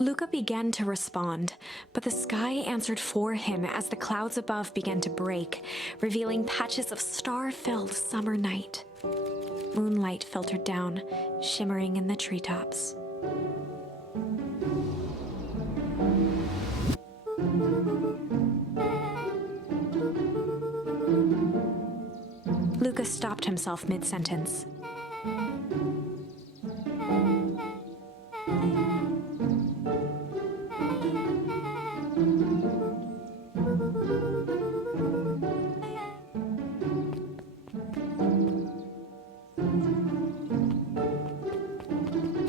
Luka began to respond, but the sky answered for him as the clouds above began to break, revealing patches of star-filled summer night. Moonlight filtered down, shimmering in the treetops. Luka stopped himself mid-sentence.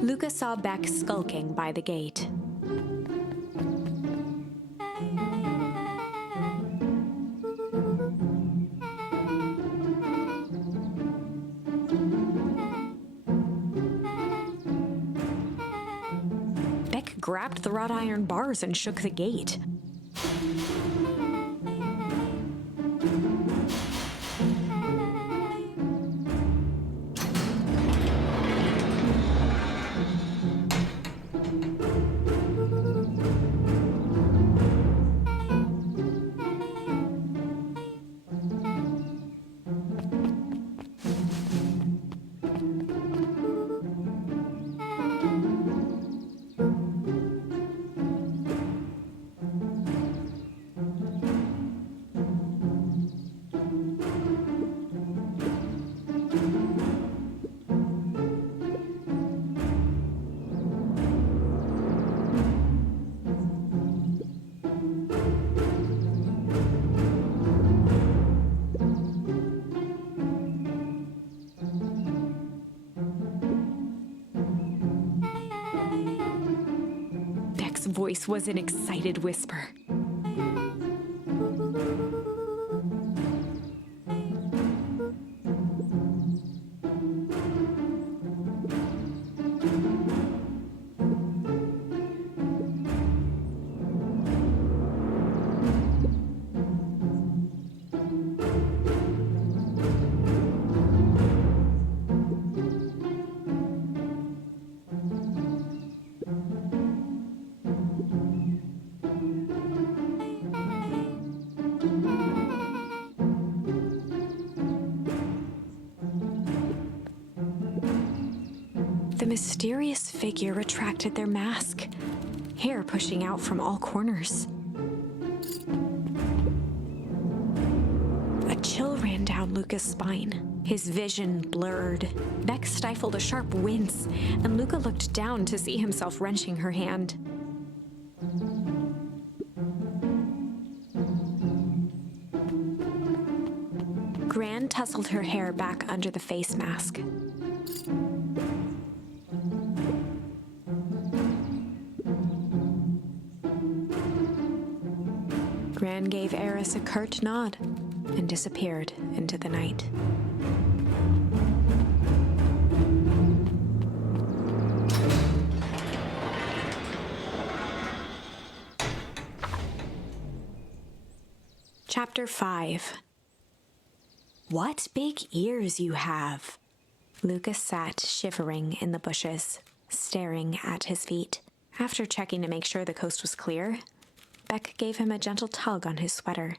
Luka saw Beck skulking by the gate. Beck grabbed the wrought iron bars and shook the gate. Beck's voice was an excited whisper. The mysterious figure retracted their mask, hair pushing out from all corners. A chill ran down Luka's spine. His vision blurred. Beck stifled a sharp wince, and Luka looked down to see himself wrenching her hand. Gran tousled her hair back under the face mask. Gran gave Eris a curt nod and disappeared into the night. Chapter 5. What big ears you have! Luka sat shivering in the bushes, staring at his feet. After checking to make sure the coast was clear, Beck gave him a gentle tug on his sweater.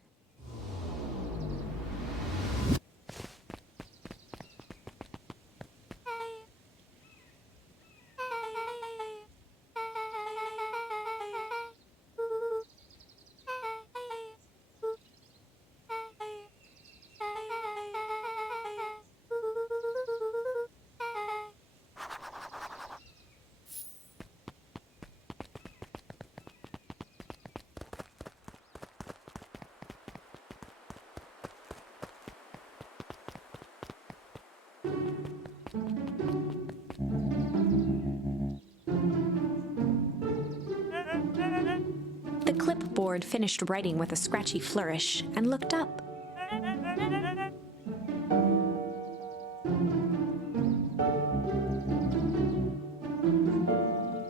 The clipboard finished writing with a scratchy flourish and looked up.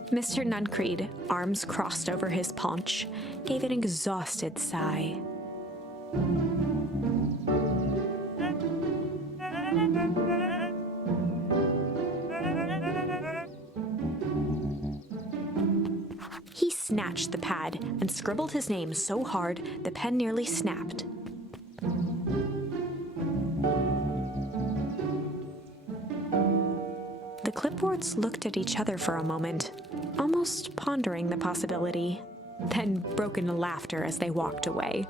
Mr. Nuncreed, arms crossed over his paunch, gave an exhausted sigh. He snatched the pad and scribbled his name so hard the pen nearly snapped. The clipboards looked at each other for a moment, almost pondering the possibility, then broke into laughter as they walked away.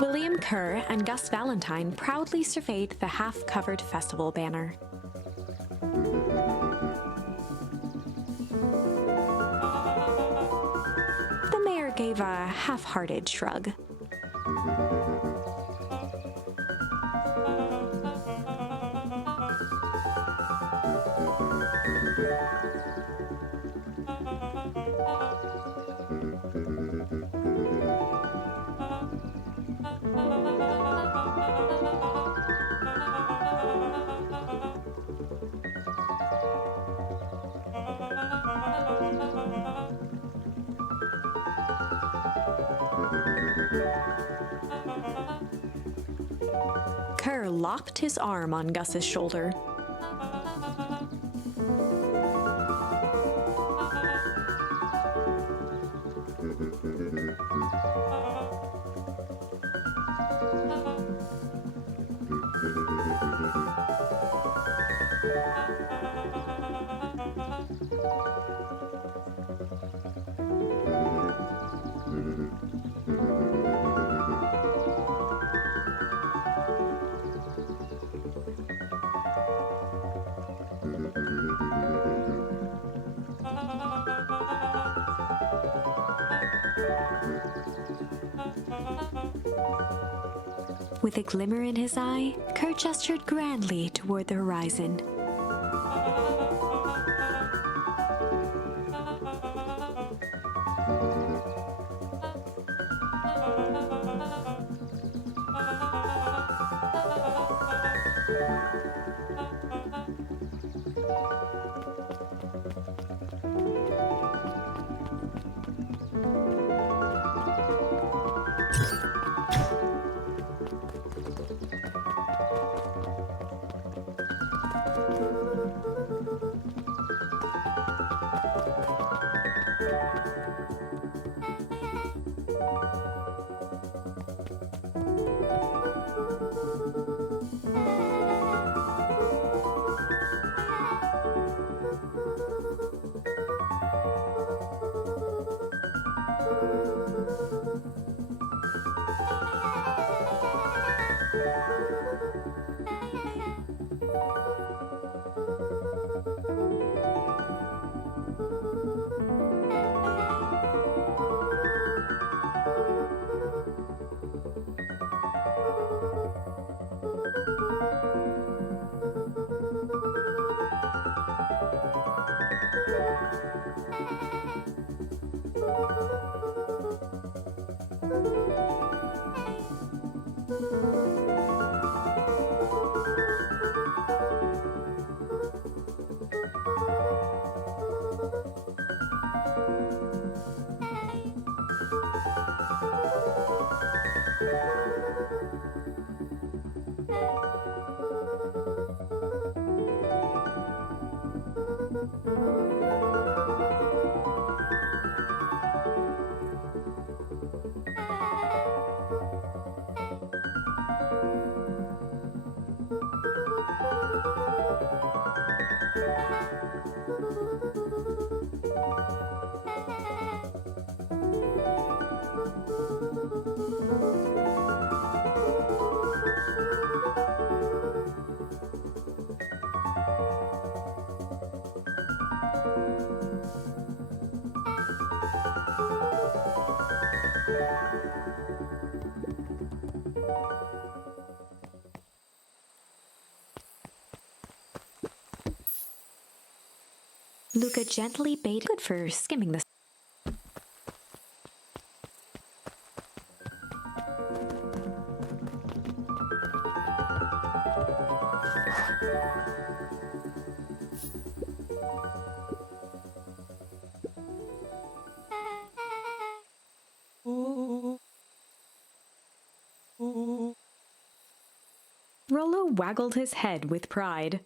William Kerr and Gus Valentine proudly surveyed the half-covered festival banner. The mayor gave a half-hearted shrug. Kerr locked his arm on Gus's shoulder. With a glimmer in his eye, Kerr gestured grandly toward the horizon. Luka gently bade good for skimming the Rollo waggled his head with pride.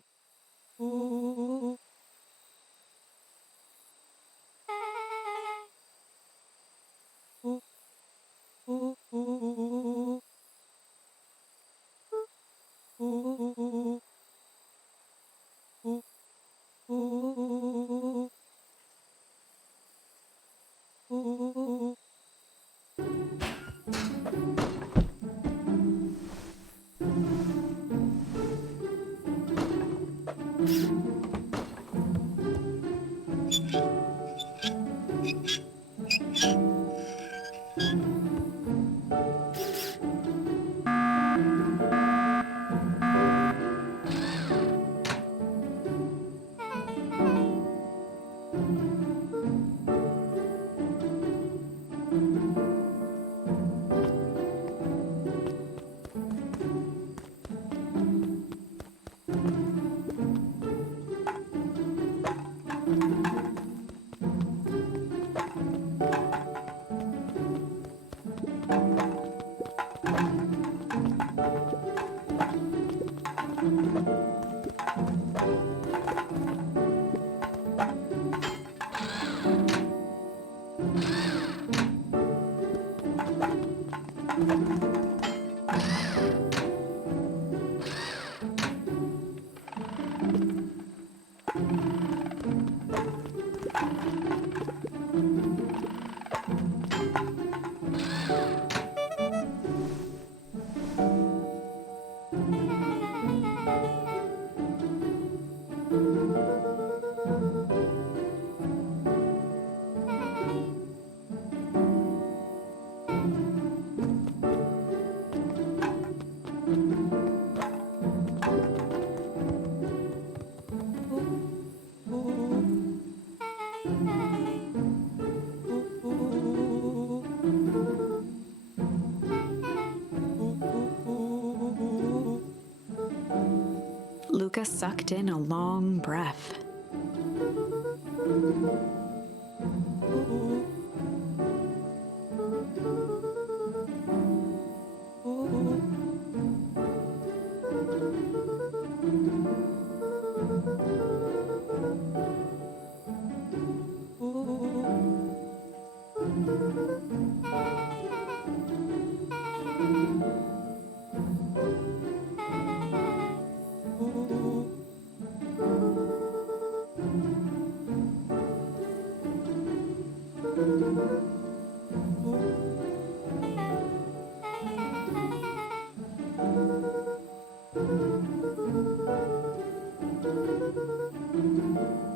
Luka sucked in a long breath.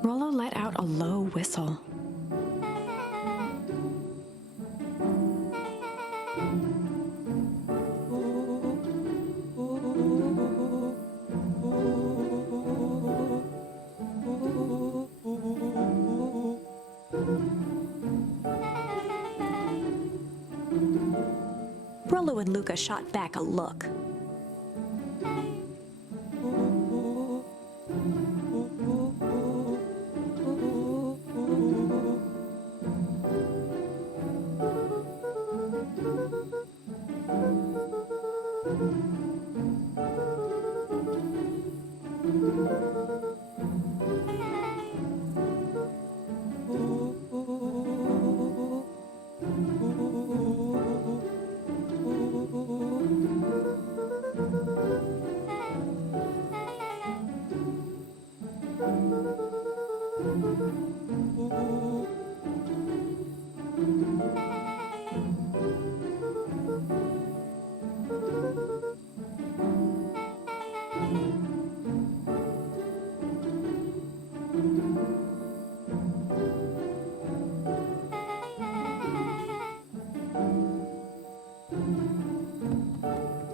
Rollo let out a low whistle. Rollo and Luka shot back a look.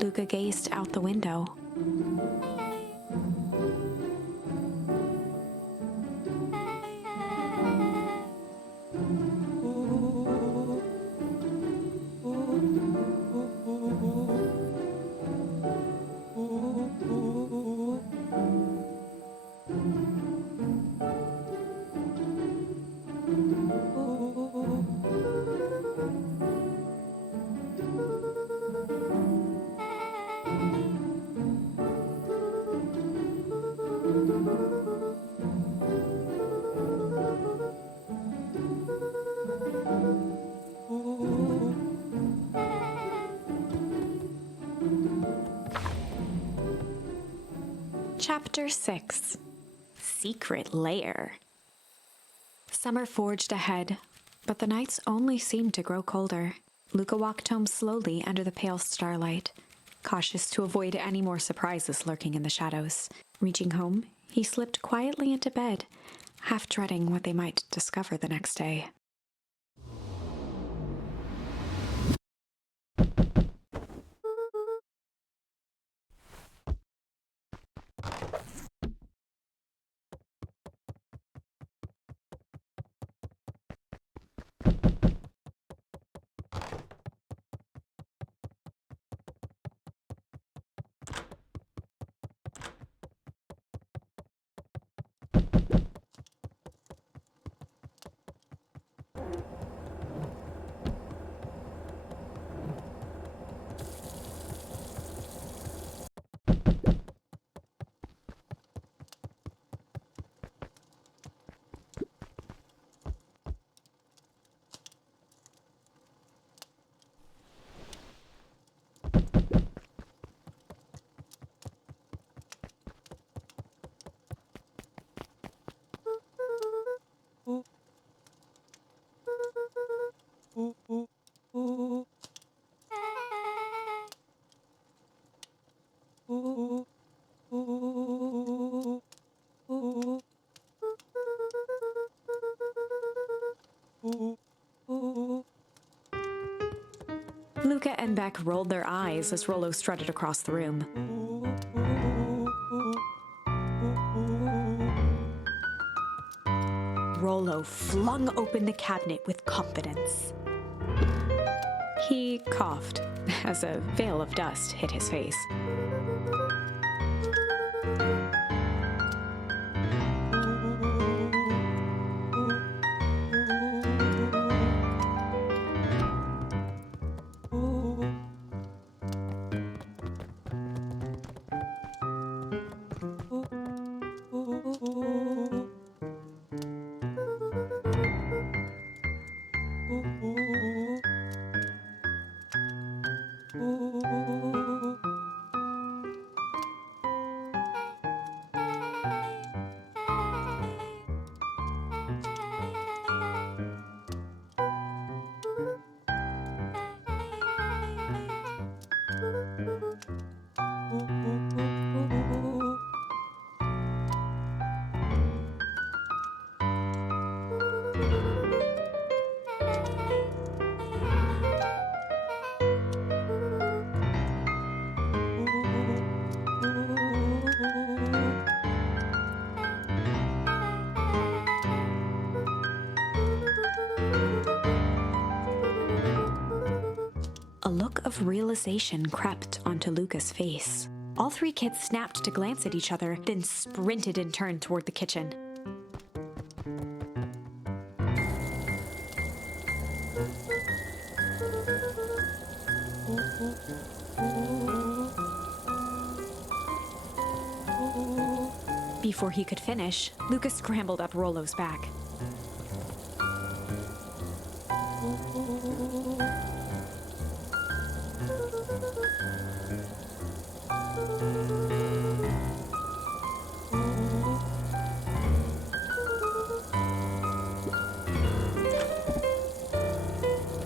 Luka gazed out the window. Chapter 6. Secret Lair. Summer forged ahead, but the nights only seemed to grow colder. Luka walked home slowly under the pale starlight, cautious to avoid any more surprises lurking in the shadows. Reaching home, he slipped quietly into bed, half dreading what they might discover the next day. Luka and Beck rolled their eyes as Rollo strutted across the room. Rollo flung open the cabinet with confidence. He coughed as a veil of dust hit his face. A look of realization crept onto Luka's face. All three kids snapped to glance at each other, then sprinted in turn toward the kitchen. Before he could finish, Luka scrambled up Rollo's back.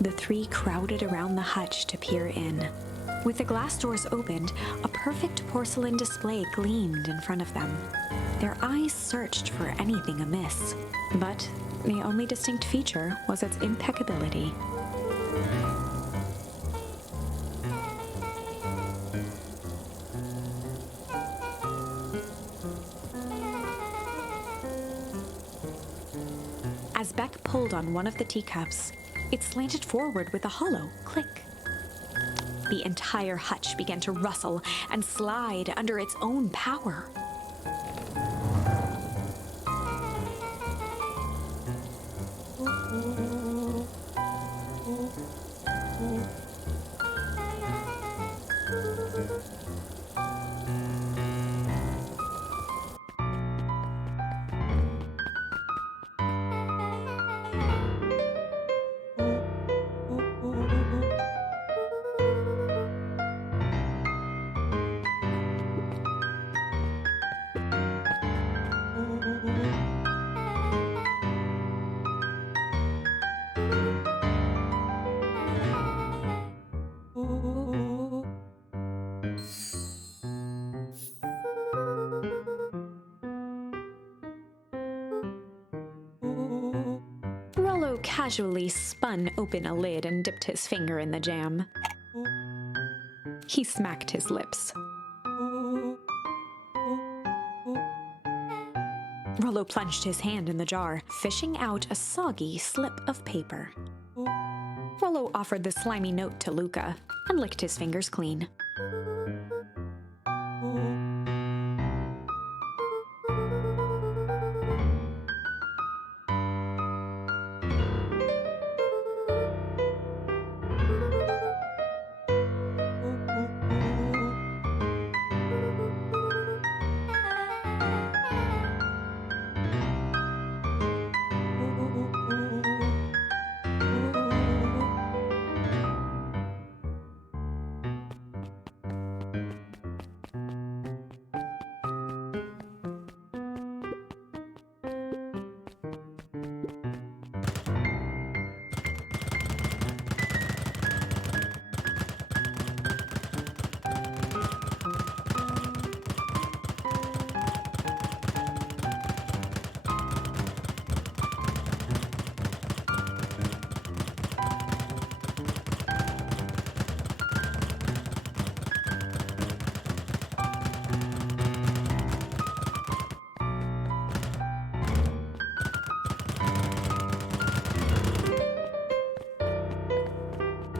The three crowded around the hutch to peer in. With the glass doors opened, a perfect porcelain display gleamed in front of them. Their eyes searched for anything amiss, but the only distinct feature was its impeccability. As Beck pulled on one of the teacups, it slanted forward with a hollow click. The entire hutch began to rustle and slide under its own power. Rollo casually spun open a lid and dipped his finger in the jam. He smacked his lips. Rollo plunged his hand in the jar, fishing out a soggy slip of paper. Rollo offered the slimy note to Luka and licked his fingers clean.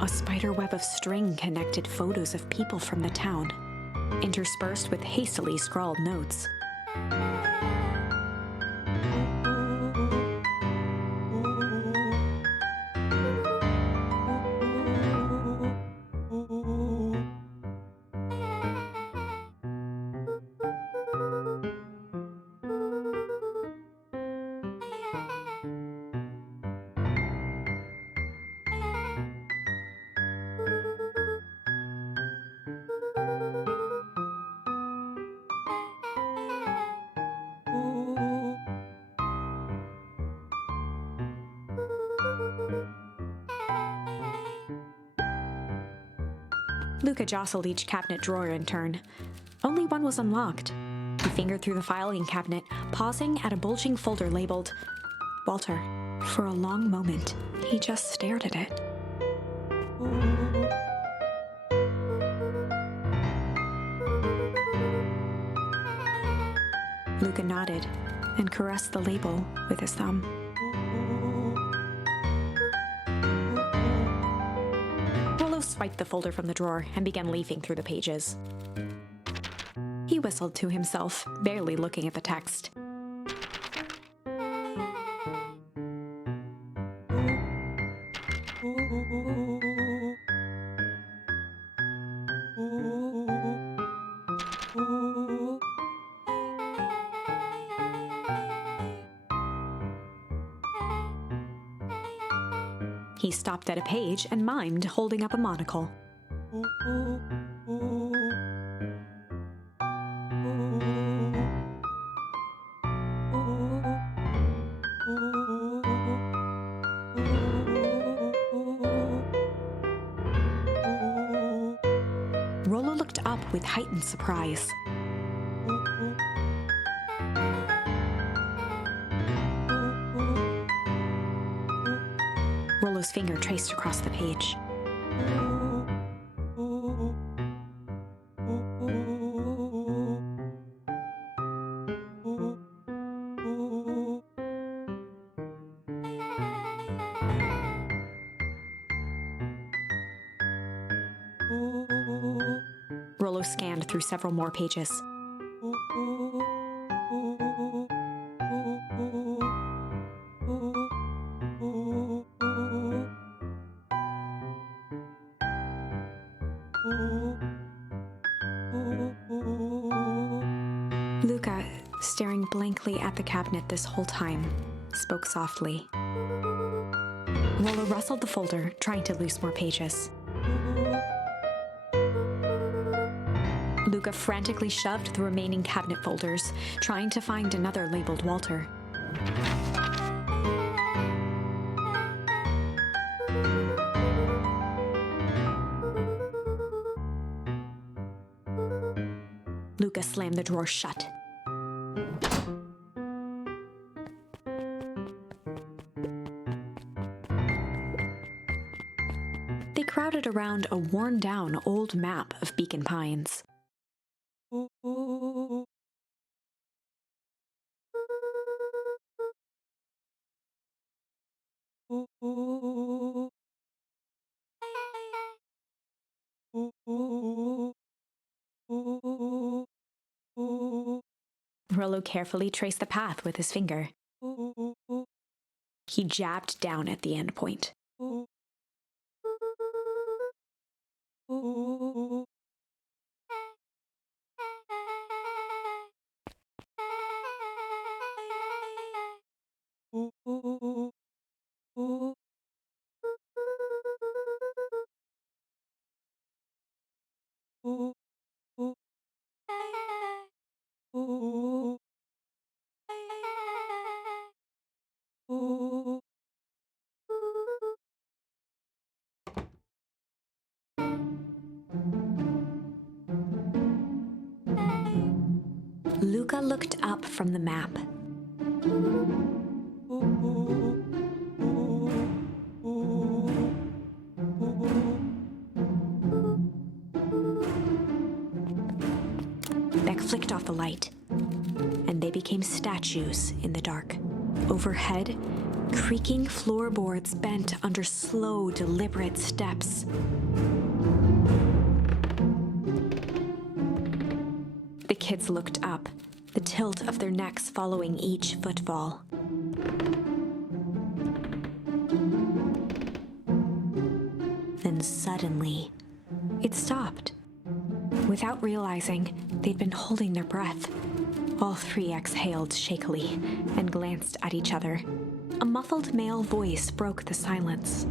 A spider web of string connected photos of people from the town, interspersed with hastily scrawled notes. Luka jostled each cabinet drawer in turn. Only one was unlocked. He fingered through the filing cabinet, pausing at a bulging folder labeled Walter. For a long moment, he just stared at it. Luka nodded and caressed the label with his thumb. Rollo swiped the folder from the drawer and began leafing through the pages. He whistled to himself, barely looking at the text. He stopped at a page and mimed holding up a monocle. Rollo looked up with heightened surprise. Rollo's finger traced across the page. Rollo scanned through several more pages. Luka, staring blankly at the cabinet this whole time, spoke softly. Rollo rustled the folder, trying to loose more pages. Luka frantically shoved the remaining cabinet folders, trying to find another labeled Walter. Luka slammed the drawer shut. They crowded around a worn-down old map of Beacon Pines. Rollo carefully traced the path with his finger. He jabbed down at the end point. Luka looked up from the map. Beck flicked off the light, and they became statues in the dark. Overhead, creaking floorboards bent under slow, deliberate steps. The kids looked up, the tilt of their necks following each footfall. Then suddenly, it stopped. Without realizing, they'd been holding their breath. All three exhaled shakily and glanced at each other. A muffled male voice broke the silence.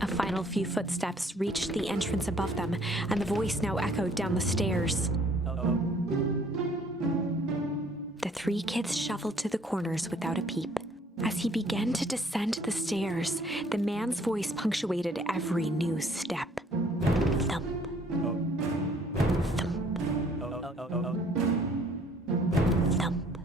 A final few footsteps reached the entrance above them, and the voice now echoed down the stairs. The three kids shuffled to the corners without a peep. As he began to descend the stairs, the man's voice punctuated every new step. Thump. Thump. Thump. Thump.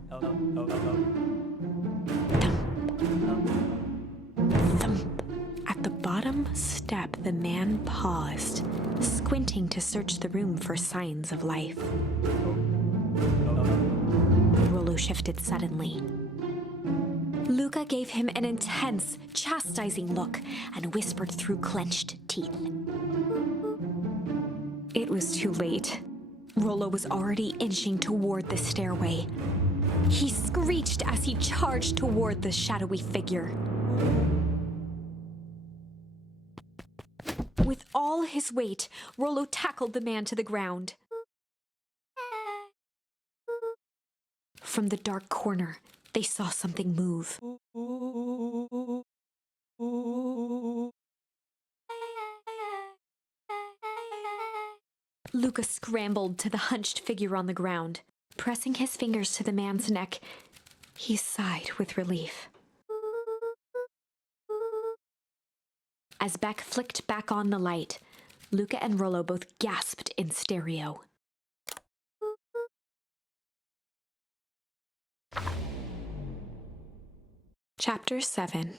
Thump. At the bottom step, the man paused, squinting to search the room for signs of life. Rollo shifted suddenly. Luka gave him an intense, chastising look and whispered through clenched teeth. It was too late. Rollo was already inching toward the stairway. He screeched as he charged toward the shadowy figure. With all his weight, Rollo tackled the man to the ground. From the dark corner, they saw something move. Luka scrambled to the hunched figure on the ground. Pressing his fingers to the man's neck, he sighed with relief. As Beck flicked back on the light, Luka and Rollo both gasped in stereo. Chapter 7.